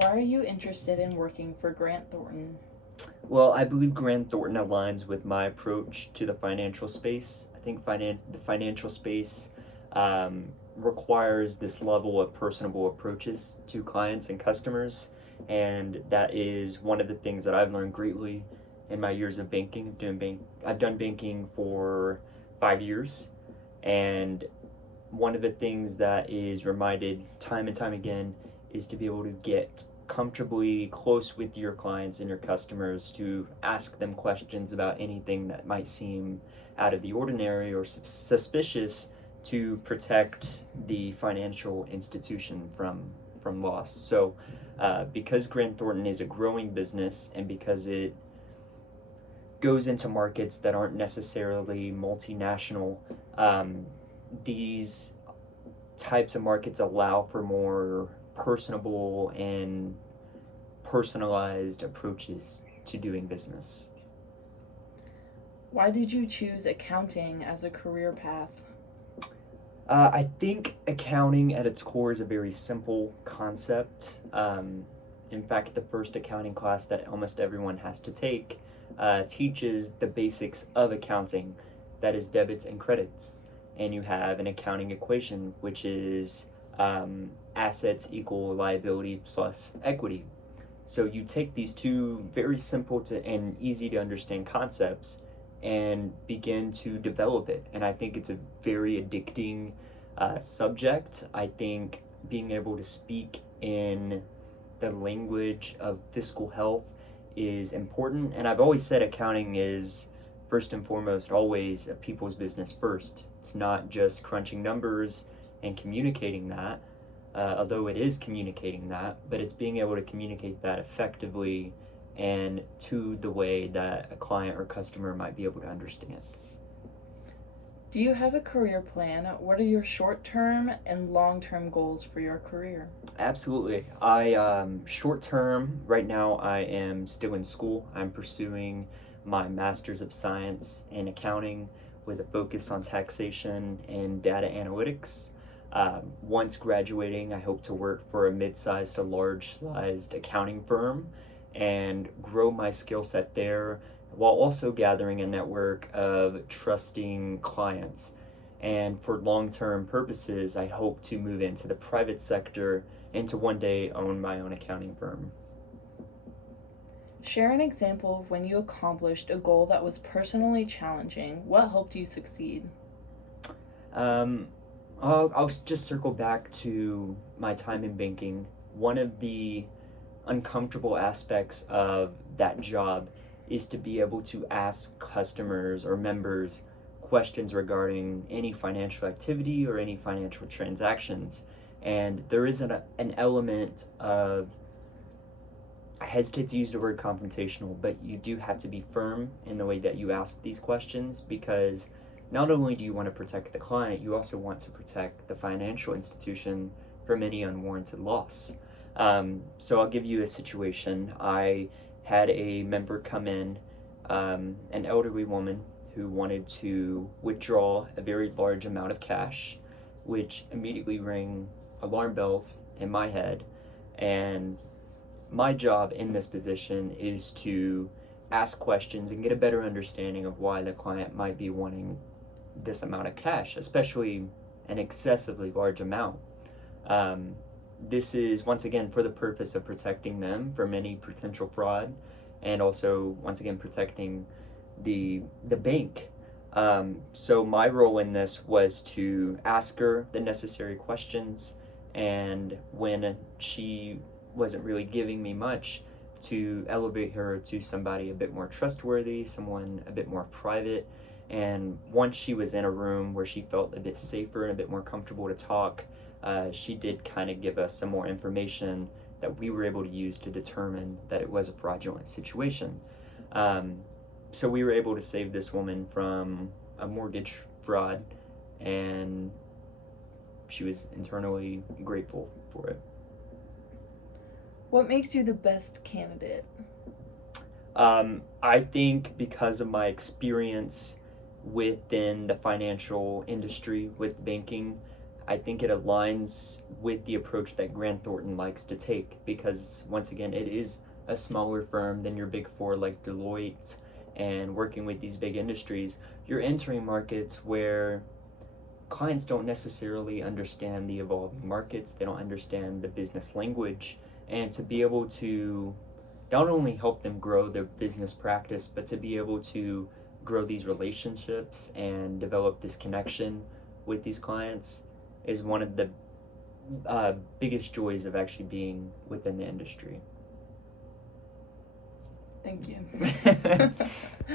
Why are you interested in working for Grant Thornton? Well, I believe Grant Thornton aligns with my approach to the financial space. I think the financial space requires this level of personable approaches to clients and customers, and that is one of the things that I've learned greatly in my years of banking. I've done banking for 5 years, and one of the things that is reminded time and time again is to be able to get comfortably close with your clients and your customers to ask them questions about anything that might seem out of the ordinary or suspicious to protect the financial institution from loss. So, because Grant Thornton is a growing business and because it goes into markets that aren't necessarily multinational, these types of markets allow for more personable and personalized approaches to doing business. Why did you choose accounting as a career path? I think accounting at its core is a very simple concept. In fact, the first accounting class that almost everyone has to take teaches the basics of accounting, that is, debits and credits. And you have an accounting equation, which is assets equal liability plus equity. So you take these two very simple and easy to understand concepts and begin to develop it. And I think it's a very addicting subject. I think being able to speak in the language of fiscal health is important. And I've always said accounting is first and foremost always a people's business first. It's not just crunching numbers and communicating that, although it is communicating that, but it's being able to communicate that effectively and to the way that a client or customer might be able to understand. Do you have a career plan? What are your short-term and long-term goals for your career? Absolutely. Short term, right now I am still in school. I'm pursuing my Master's of Science in Accounting with a focus on taxation and data analytics. Once graduating, I hope to work for a mid-sized to large-sized accounting firm and grow my skill set there while also gathering a network of trusting clients. And for long-term purposes, I hope to move into the private sector and to one day own my own accounting firm. Share an example of when you accomplished a goal that was personally challenging. What helped you succeed? Um, I'll just circle back to my time in banking. One of the uncomfortable aspects of that job is to be able to ask customers or members questions regarding any financial activity or any financial transactions. And there is an element of, I hesitate to use the word confrontational, but you do have to be firm in the way that you ask these questions, because not only do you want to protect the client, you also want to protect the financial institution from any unwarranted loss. So I'll give you a situation. I had a member come in, an elderly woman who wanted to withdraw a very large amount of cash, which immediately rang alarm bells in my head. And my job in this position is to ask questions and get a better understanding of why the client might be wanting this amount of cash, especially an excessively large amount. This is once again for the purpose of protecting them from any potential fraud, and also once again protecting the bank. So my role in this was to ask her the necessary questions, and when she wasn't really giving me much, to elevate her to somebody a bit more trustworthy, someone a bit more private. And once she was in a room where she felt a bit safer and a bit more comfortable to talk, she did kind of give us some more information that we were able to use to determine that it was a fraudulent situation. So we were able to save this woman from a mortgage fraud, and she was internally grateful for it. What makes you the best candidate? I think because of my experience within the financial industry with banking, I think it aligns with the approach that Grant Thornton likes to take because, once again, it is a smaller firm than your big four like Deloitte, and working with these big industries, you're entering markets where clients don't necessarily understand the evolving markets, they don't understand the business language, and to be able to not only help them grow their business practice, but to be able to grow these relationships and develop this connection with these clients is one of the biggest joys of actually being within the industry. Thank you.